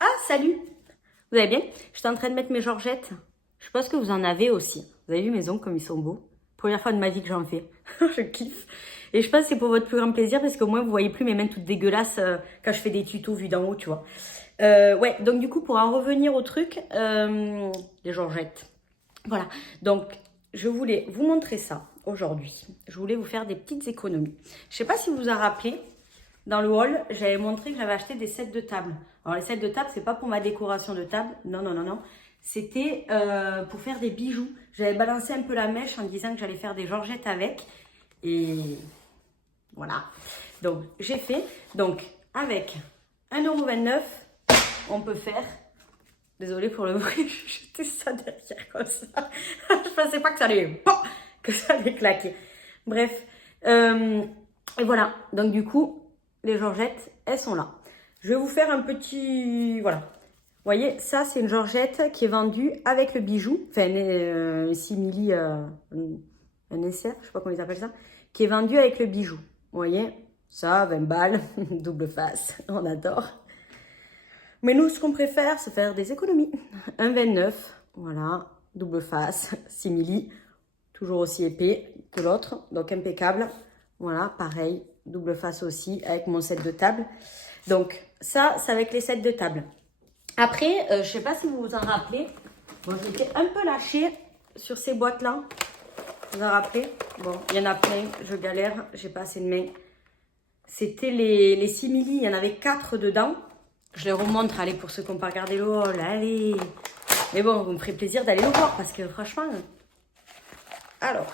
Ah, salut! Vous allez bien? J'étais en train de mettre mes georgettes. Je pense que vous en avez aussi. Vous avez vu mes ongles comme ils sont beaux? Première fois de ma vie que j'en fais. Je kiffe. Et je pense que c'est pour votre plus grand plaisir parce qu'au moins vous voyez plus mes mains toutes dégueulasses quand je fais des tutos vus d'en haut, tu vois. Ouais, donc du coup, pour en revenir au truc, les georgettes. Voilà. Donc, je voulais vous montrer ça aujourd'hui. Je voulais vous faire des petites économies. Je sais pas si vous vous en rappelez. Dans le haul, j'avais montré que j'avais acheté des sets de table. Alors les sets de table, c'est pas pour ma décoration de table. Non, non, non, non. C'était pour faire des bijoux. J'avais balancé un peu la mèche en disant que j'allais faire des georgettes avec. Et voilà. Donc j'ai fait. Donc avec 1,29 €, on peut faire. Désolée pour le bruit, je jetais ça derrière comme ça. Je pensais pas que ça allait, que ça allait claquer. Bref. Et voilà. Donc du coup, les georgettes, elles sont là. Je vais vous faire un petit... Voilà. Vous voyez, ça, c'est une georgette qui est vendue avec le bijou. Enfin, un simili, un insert, je sais pas comment ils appellent ça. Qui est vendue avec le bijou. Vous voyez, ça, 20 balles, double face, on adore. Mais nous, ce qu'on préfère, c'est faire des économies. 1,29 €, voilà, double face, simili, toujours aussi épais que l'autre, donc impeccable. Voilà, pareil, double face aussi, avec mon set de table. Donc, ça, c'est avec les sets de table. Après, je ne sais pas si vous vous en rappelez, bon, j'étais un peu lâchée sur ces boîtes-là. Vous vous en rappelez? Bon, il y en a plein, je galère, j'ai pas assez de mains. C'était les simili, il y en avait 4 dedans. Je les remontre, allez, pour ceux qui n'ont pas regardé le haul, allez. Mais bon, vous me ferez plaisir d'aller le voir parce que franchement... Alors,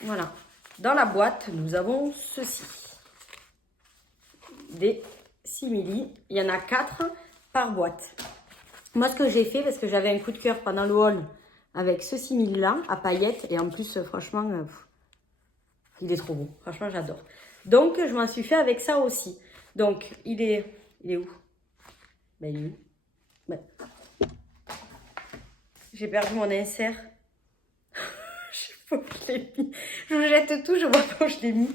voilà. Dans la boîte, nous avons ceci. Des simili. Il y en a 4 par boîte. Moi, ce que j'ai fait, parce que j'avais un coup de cœur pendant le haul avec ce simili-là, à paillettes. Et en plus, franchement, il est trop beau. Franchement, j'adore. Donc, je m'en suis fait avec ça aussi. Donc, il est où? Ben, il est où? Ben. J'ai perdu mon insert. Je sais pas où je l'ai mis. Je jette tout, je vois pas où je l'ai mis.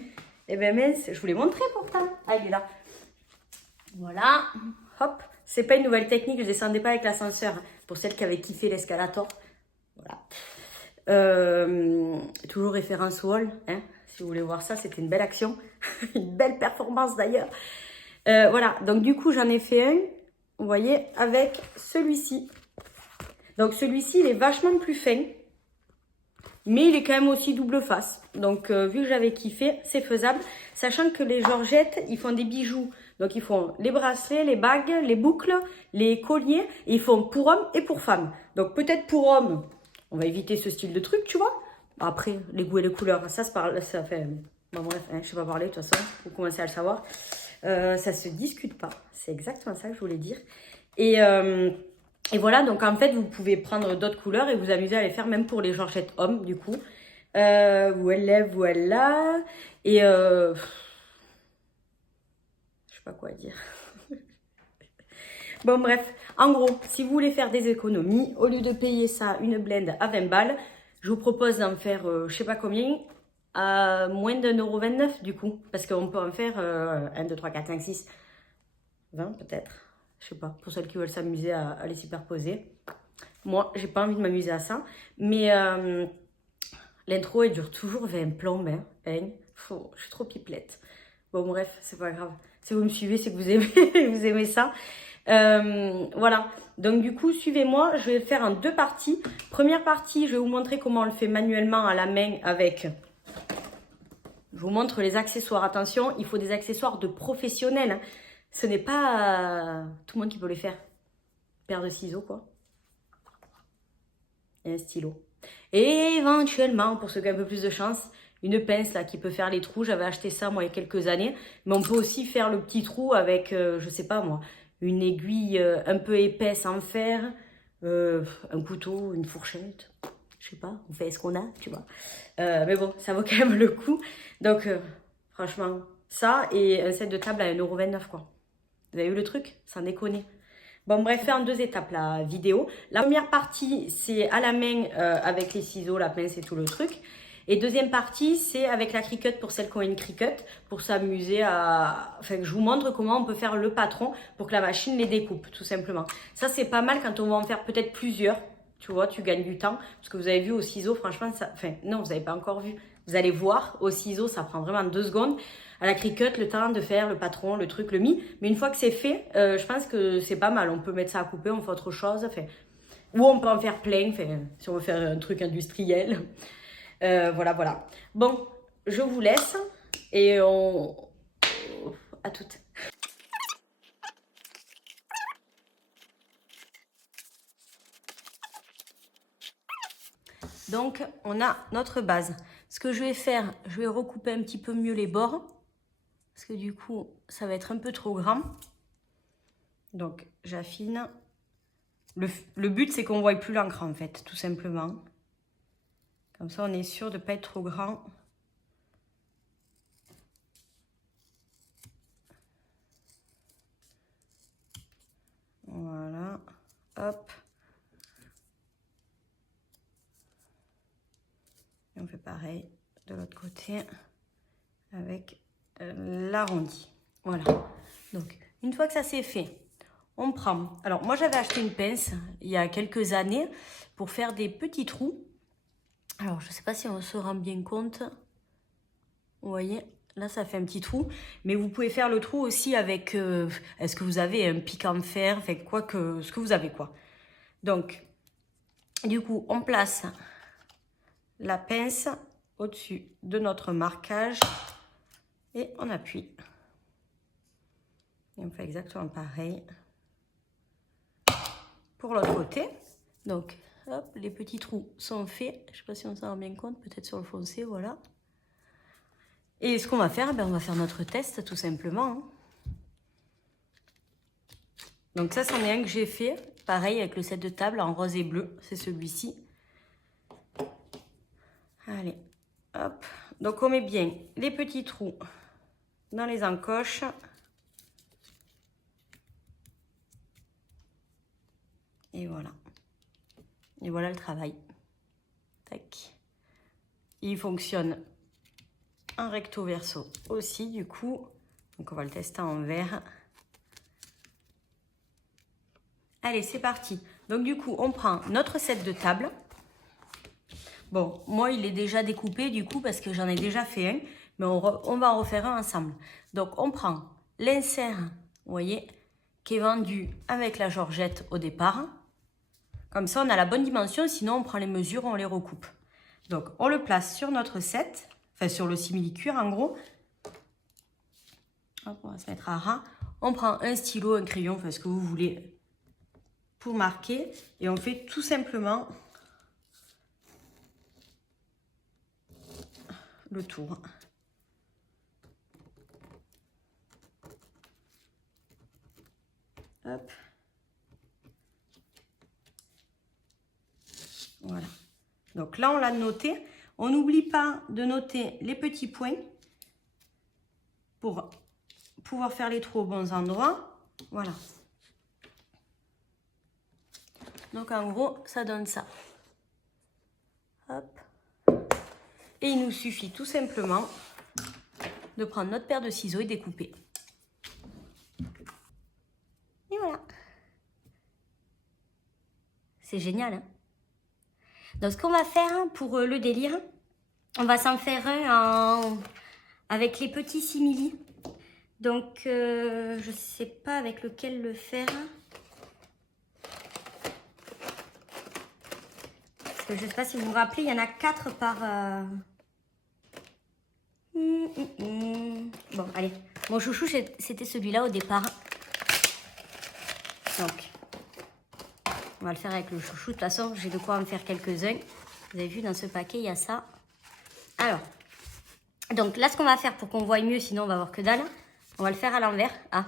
Eh ben mince, je vous l'ai montré pourtant. Ah, il est là. Voilà. Hop. C'est pas une nouvelle technique, je descendais pas avec l'ascenseur. Pour celles qui avaient kiffé l'escalator. Voilà. Toujours référence au hall. Hein. Si vous voulez voir ça, c'était une belle action. Une belle performance d'ailleurs. Voilà. Donc du coup, j'en ai fait un. Vous voyez, avec celui-ci. Donc celui-ci, il est vachement plus fin. Mais il est quand même aussi double face. Donc, vu que j'avais kiffé, c'est faisable. Sachant que les georgettes, ils font des bijoux. Donc, ils font les bracelets, les bagues, les boucles, les colliers. Et ils font pour hommes et pour femmes. Donc, peut-être pour hommes, on va éviter ce style de truc, tu vois. Après, les goûts et les couleurs, ça se parle. Ça fait... Bon, bref, hein, je sais pas parler de toute façon. Vous commencez à le savoir. Ça se discute pas. C'est exactement ça que je voulais dire. Et voilà, donc en fait, vous pouvez prendre d'autres couleurs et vous amuser à les faire même pour les georgettes hommes, du coup. Voilà, voilà. Et je sais pas quoi dire. Bon, bref, en gros, si vous voulez faire des économies, au lieu de payer ça, une blende à 20 balles, je vous propose d'en faire, je sais pas combien, à moins d'1,29 € du coup. Parce qu'on peut en faire 1, 2, 3, 4, 5, 6, 20 peut-être. Je sais pas, pour celles qui veulent s'amuser à les superposer. Moi, j'ai pas envie de m'amuser à ça. Mais l'intro, elle dure toujours 20 plombes. Hein. Je suis trop pipelette. Bon, bref, c'est pas grave. Si vous me suivez, c'est que vous aimez, vous aimez ça. Voilà. Donc, du coup, suivez-moi. Je vais le faire en 2 parties. Première partie, je vais vous montrer comment on le fait manuellement à la main avec... Je vous montre les accessoires. Attention, il faut des accessoires de professionnels. Hein. Ce n'est pas tout le monde qui peut les faire. Paire de ciseaux, quoi. Et un stylo. Et éventuellement, pour ceux qui ont un peu plus de chance, une pince là qui peut faire les trous. J'avais acheté ça moi il y a quelques années. Mais on peut aussi faire le petit trou avec, je sais pas moi, une aiguille un peu épaisse en fer, un couteau, une fourchette. Je sais pas, on fait ce qu'on a, tu vois. Mais bon, ça vaut quand même le coup. Donc, franchement, ça et un set de table à 1,29 € quoi. Vous avez vu le truc? Sans déconner. Bon, bref, fait en 2 étapes la vidéo. La première partie, c'est à la main avec les ciseaux, la pince et tout le truc. Et deuxième partie, c'est avec la Cricut pour celles qui ont une Cricut, pour s'amuser à... Enfin, je vous montre comment on peut faire le patron pour que la machine les découpe, tout simplement. Ça, c'est pas mal quand on va en faire peut-être plusieurs. Tu vois, tu gagnes du temps. Parce que vous avez vu au ciseau, franchement, ça... Enfin, non, vous n'avez pas encore vu. Vous allez voir, au ciseau, ça prend vraiment 2 secondes. À la Cricut, le temps de faire le patron, le truc, le mi. Mais une fois que c'est fait, je pense que c'est pas mal. On peut mettre ça à couper, on fait autre chose. Enfin, ou on peut en faire plein, enfin, si on veut faire un truc industriel. Voilà, voilà. Bon, je vous laisse et on... À toutes. Donc, on a notre base. Ce que je vais faire, je vais recouper un petit peu mieux les bords. Parce que du coup, ça va être un peu trop grand. Donc, j'affine. Le but, c'est qu'on ne voit plus l'encre, en fait, tout simplement. Comme ça, on est sûr de ne pas être trop grand. Voilà. Hop. Et on fait pareil de l'autre côté avec l'arrondi. Voilà. Donc, une fois que ça c'est fait, on prend... Alors, moi, j'avais acheté une pince il y a quelques années pour faire des petits trous. Alors, je ne sais pas si on se rend bien compte. Vous voyez, là, ça fait un petit trou. Mais vous pouvez faire le trou aussi avec... est-ce que vous avez un pic en fer? Enfin, quoi que... Ce que vous avez, quoi. Donc, du coup, on place la pince au-dessus de notre marquage et on appuie. Et on fait exactement pareil pour l'autre côté. Donc, hop, les petits trous sont faits. Je ne sais pas si on s'en rend bien compte, peut-être sur le foncé, voilà. Et ce qu'on va faire, ben, on va faire notre test tout simplement. Donc ça, c'en est un que j'ai fait, pareil avec le set de table en rose et bleu, c'est celui-ci. Allez, hop. Donc on met bien les petits trous dans les encoches. Et voilà. Et voilà le travail. Tac. Il fonctionne en recto verso aussi du coup. Donc on va le tester en vert. Allez, c'est parti. Donc du coup, on prend notre set de table. Bon, moi, il est déjà découpé du coup parce que j'en ai déjà fait un. Mais on va en refaire un ensemble. Donc on prend l'insert, vous voyez, qui est vendu avec la georgette au départ. Comme ça, on a la bonne dimension, sinon on prend les mesures, on les recoupe. Donc, on le place sur notre set, enfin sur le simili-cuir en gros. Hop, on va se mettre à ras. On prend un stylo, un crayon, enfin ce que vous voulez pour marquer. Et on fait tout simplement le tour. Hop. Voilà. Donc là, on l'a noté. On n'oublie pas de noter les petits points pour pouvoir faire les trous aux bons endroits. Voilà. Donc en gros, ça donne ça. Hop. Et il nous suffit tout simplement de prendre notre paire de ciseaux et découper. Et voilà. C'est génial, hein? Donc ce qu'on va faire pour le délire, on va s'en faire un avec les petits simili. Donc je sais pas avec lequel le faire. Parce que je sais pas si vous vous rappelez, il y en a 4 par... Bon, allez. Mon chouchou, c'était celui-là au départ. Donc, on va le faire avec le chouchou. De toute façon, j'ai de quoi en faire quelques-uns. Vous avez vu, dans ce paquet, il y a ça. Alors, donc là, ce qu'on va faire pour qu'on voie mieux, sinon on va voir que dalle, on va le faire à l'envers. Ah.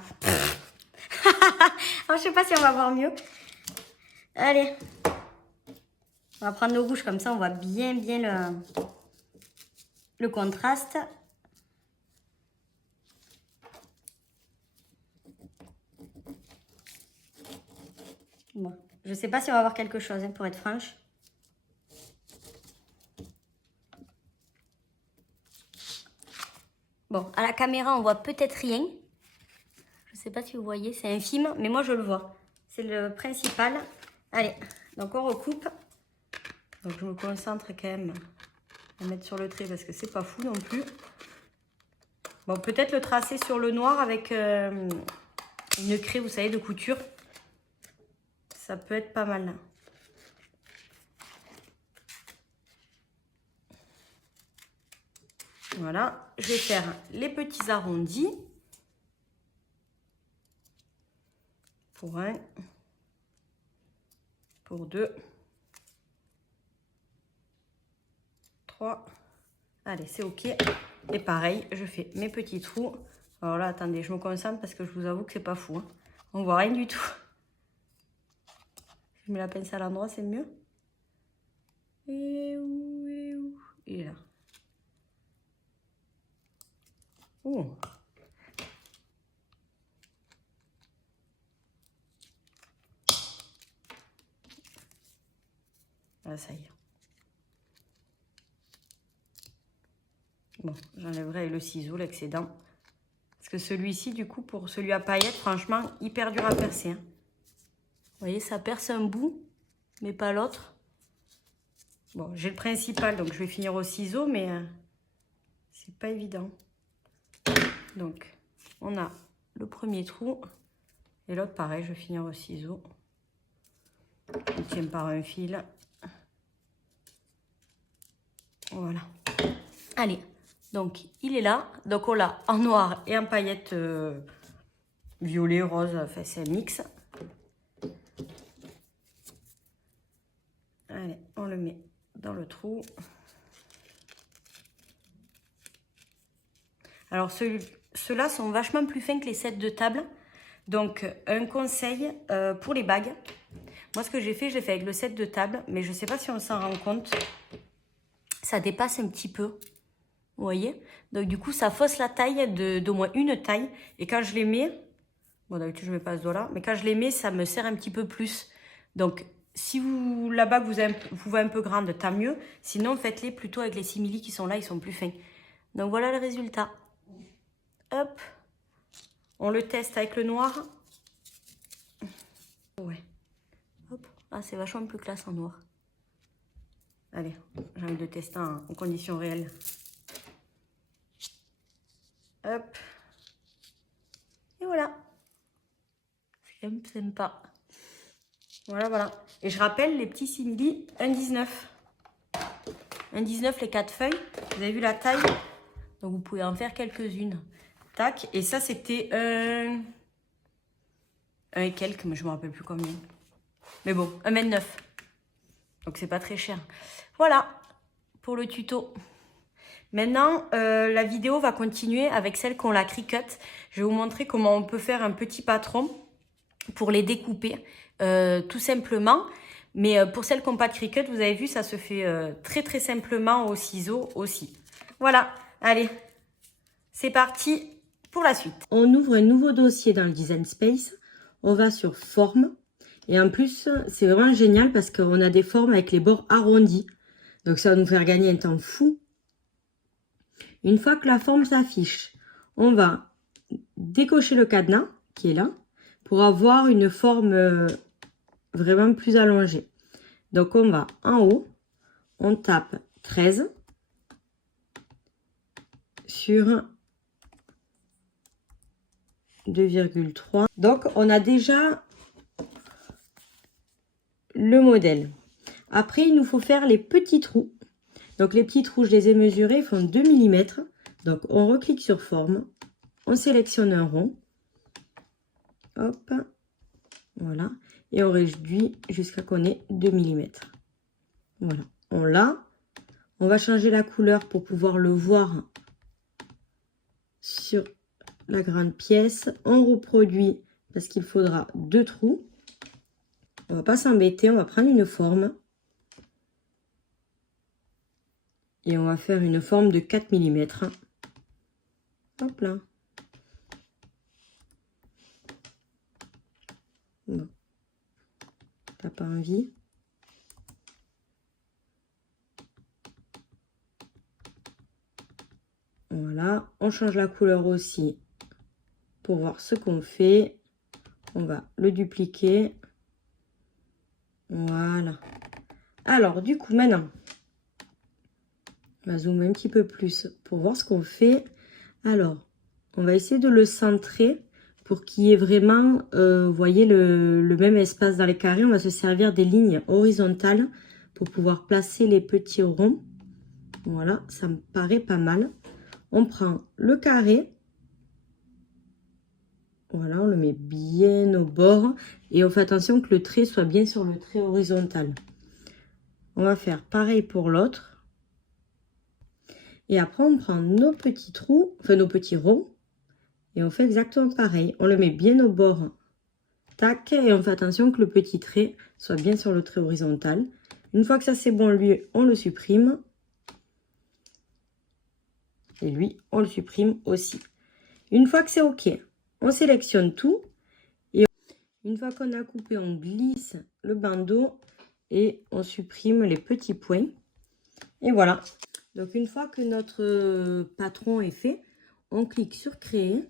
Alors, je sais pas si on va voir mieux. Allez. On va prendre nos rouges, comme ça, on voit bien le contraste. Bon, je sais pas si on va voir quelque chose, hein, pour être franche. Bon, à la caméra, on voit peut-être rien. Je sais pas si vous voyez, c'est infime, mais moi je le vois. C'est le principal. Allez, donc on recoupe. Donc je me concentre quand même à mettre sur le trait parce que c'est pas fou non plus. Bon, peut-être le tracer sur le noir avec une craie, vous savez, de couture. Ça peut être pas mal. Voilà, je vais faire les petits arrondis. Pour un, pour deux, trois. Allez, c'est ok. Et pareil, je fais mes petits trous. Alors là, attendez, je me concentre parce que je vous avoue que c'est pas fou. Hein. On voit rien du tout. Je mets la pince à l'endroit, c'est mieux. Et où, et où? Et là. Oh. Là, ça y est. Bon, j'enlèverai le ciseau, l'excédent. Parce que celui-ci, du coup, pour celui à paillettes, franchement, hyper dur à percer. Hein. Vous voyez, ça perce un bout, mais pas l'autre. Bon, j'ai le principal, donc je vais finir au ciseau, mais c'est pas évident. Donc, on a le premier trou. Et l'autre, pareil, je vais finir au ciseau. Je tiens par un fil. Voilà. Allez, donc il est là. Donc on l'a en noir et en paillettes violet, rose, enfin c'est un mix. Allez, on le met dans le trou. Alors ceux-là sont vachement plus fins que les sets de table. Donc un conseil pour les bagues. Moi ce que j'ai fait avec le set de table, mais je ne sais pas si on s'en rend compte. Ça dépasse un petit peu. Vous voyez? Donc du coup ça fausse la taille d'au moins une taille. Et quand je les mets, bon d'habitude je ne mets pas ce doigt-là, mais quand je les mets, ça me serre un petit peu plus. Donc si vous la bague vous va un peu grande, tant mieux. Sinon faites-les plutôt avec les simili qui sont là, ils sont plus fins. Donc voilà le résultat. Hop. On le teste avec le noir. Ouais. Hop. Ah, c'est vachement plus classe en noir. Allez, j'ai envie de tester en conditions réelles. Hop. Et voilà. C'est quand même sympa. Voilà, voilà. Et je rappelle les petits simili 1,19. 1,19 les 4 feuilles. Vous avez vu la taille? Donc vous pouvez en faire quelques-unes. Tac. Et ça, c'était un et quelques, mais je me rappelle plus combien. Mais bon, 1,29 m. Donc c'est pas très cher. Voilà pour le tuto. Maintenant, la vidéo va continuer avec celle qu'on la Cricut. Je vais vous montrer comment on peut faire un petit patron pour les découper, tout simplement. Mais pour celles qui n'ont pas de Cricut, vous avez vu, ça se fait très très simplement au ciseau aussi. Voilà, allez, c'est parti pour la suite. On ouvre un nouveau dossier dans le Design Space. On va sur Forme. Et en plus, c'est vraiment génial parce qu'on a des formes avec les bords arrondis. Donc ça va nous faire gagner un temps fou. Une fois que la forme s'affiche, on va décocher le cadenas qui est là pour avoir une forme vraiment plus allongée. Donc on va en haut, on tape 13 sur 2,3. Donc on a déjà le modèle. Après il nous faut faire les petits trous. Donc les petits trous, je les ai mesurés, ils font 2 mm. Donc on reclique sur forme, on sélectionne un rond. Hop, voilà. Et on réduit jusqu'à qu'on ait 2 mm. Voilà, on l'a. On va changer la couleur pour pouvoir le voir sur la grande pièce. On reproduit parce qu'il faudra 2 trous. On va pas s'embêter, on va prendre une forme. Et on va faire une forme de 4 mm. Hop là. Bon. T'as pas envie. Voilà, on change la couleur aussi pour voir ce qu'on fait. On va le dupliquer. Voilà. Alors, du coup, maintenant, on va zoomer un petit peu plus pour voir ce qu'on fait. Alors, on va essayer de le centrer pour qu'il y ait vraiment, vous voyez, le même espace dans les carrés. On va se servir des lignes horizontales pour pouvoir placer les petits ronds. Voilà, ça me paraît pas mal. On prend le carré. Voilà, on le met bien au bord. Et on fait attention que le trait soit bien sur le trait horizontal. On va faire pareil pour l'autre. Et après, on prend nos petits trous, enfin nos petits ronds. Et on fait exactement pareil. On le met bien au bord. Tac. Et on fait attention que le petit trait soit bien sur le trait horizontal. Une fois que ça c'est bon, lui, on le supprime. Et lui, on le supprime aussi. Une fois que c'est OK, on sélectionne tout. Et une fois qu'on a coupé, on glisse le bandeau et on supprime les petits points. Et voilà. Donc, une fois que notre patron est fait, on clique sur créer.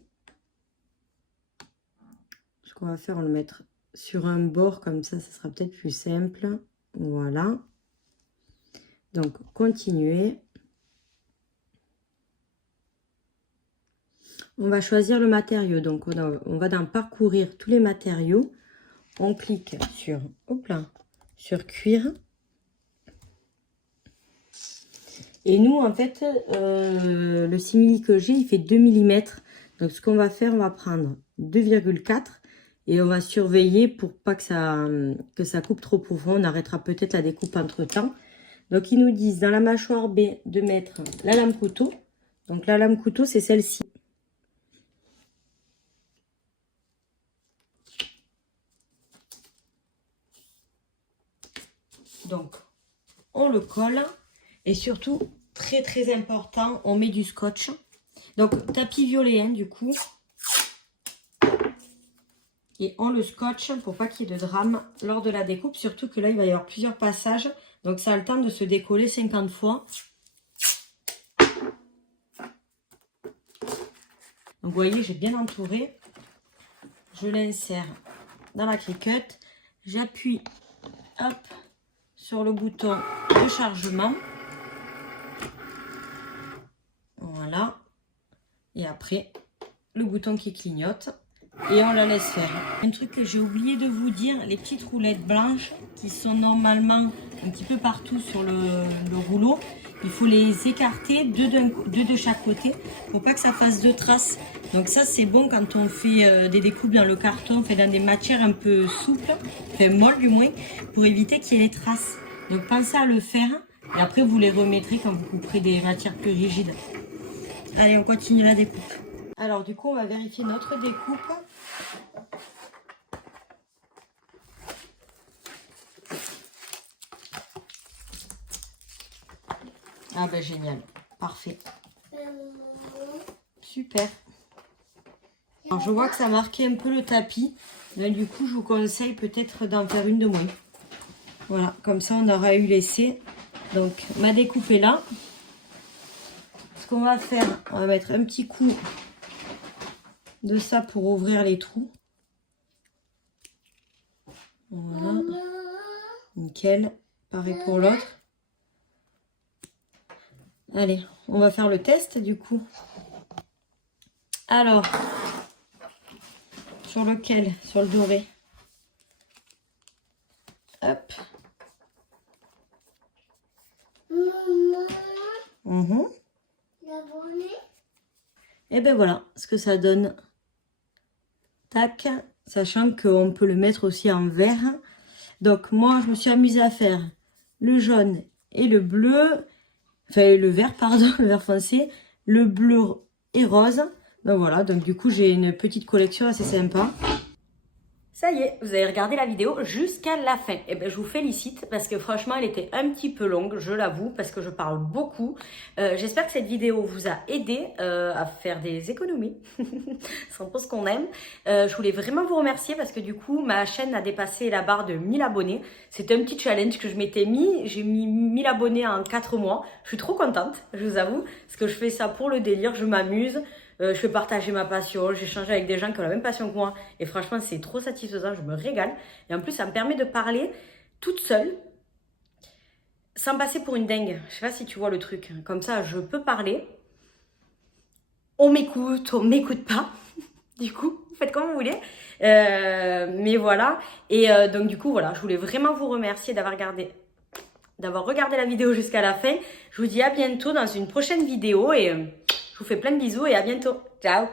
Ce qu'on va faire, on le mettre sur un bord comme ça sera peut-être plus simple. Voilà. Donc, continuer. On va choisir le matériau. Donc, on va dans parcourir tous les matériaux. On clique sur, hop là, sur cuir. Et nous, en fait, le simili que j'ai, il fait 2 mm. Donc, ce qu'on va faire, on va prendre 2,4 et on va surveiller pour pas que ça coupe trop profond. On arrêtera peut-être la découpe entre temps. Donc, ils nous disent dans la mâchoire B de mettre la lame couteau. Donc, la lame couteau, c'est celle-ci. Donc, on le colle. Et surtout, très très important, on met du scotch. Donc, tapis violet, hein, du coup. Et on le scotche pour pas qu'il y ait de drame lors de la découpe. Surtout que là, il va y avoir plusieurs passages. Donc, ça a le temps de se décoller 50 fois. Donc, vous voyez, j'ai bien entouré. Je l'insère dans la cricut. J'appuie, hop, sur le bouton de chargement. Voilà. Et après, le bouton qui clignote. Et on la laisse faire. Un truc que j'ai oublié de vous dire, les petites roulettes blanches qui sont normalement un petit peu partout sur le rouleau, il faut les écarter deux de chaque côté pour pas que ça fasse de traces. Donc ça c'est bon quand on fait des découpes dans le carton, fait dans des matières un peu souples, enfin molles du moins, pour éviter qu'il y ait les traces. Donc pensez à le faire et après vous les remettrez quand vous couperez des matières plus rigides. Allez, on continue la découpe. Alors du coup on va vérifier notre découpe. Ah ben génial, parfait. Super. Alors je vois que ça marquait un peu le tapis. Là, du coup je vous conseille peut-être d'en faire une de moins. Voilà, comme ça on aura eu l'essai. Donc ma découpe est là. Ce qu'on va faire, on va mettre un petit coup de ça pour ouvrir les trous. Voilà. Nickel. Pareil pour l'autre. Allez, on va faire le test du coup. Alors, sur lequel? Sur le doré. Hop. Et ben voilà ce que ça donne. Tac. Sachant qu'on peut le mettre aussi en vert. Donc moi, je me suis amusée à faire le jaune et le bleu. Enfin, le vert, pardon, le vert foncé. Le bleu et rose. Donc voilà, donc du coup, j'ai une petite collection assez sympa. Ça y est, vous avez regardé la vidéo jusqu'à la fin. Et ben, je vous félicite parce que franchement, elle était un petit peu longue, je l'avoue, parce que je parle beaucoup. J'espère que cette vidéo vous a aidé à faire des économies. C'est un peu ce qu'on aime. Je voulais vraiment vous remercier parce que du coup, ma chaîne a dépassé la barre de 1000 abonnés. C'était un petit challenge que je m'étais mis. J'ai mis 1000 abonnés en 4 mois. Je suis trop contente, je vous avoue, parce que je fais ça pour le délire, je m'amuse. Je fais partager ma passion, j'échange avec des gens qui ont la même passion que moi. Et franchement, c'est trop satisfaisant, je me régale. Et en plus, ça me permet de parler toute seule, sans passer pour une dingue. Je sais pas si tu vois le truc. Comme ça, je peux parler. On m'écoute pas. Du coup, faites comme vous voulez. Mais voilà. Et donc du coup, voilà, je voulais vraiment vous remercier d'avoir regardé la vidéo jusqu'à la fin. Je vous dis à bientôt dans une prochaine vidéo et je vous fais plein de bisous et à bientôt. Ciao!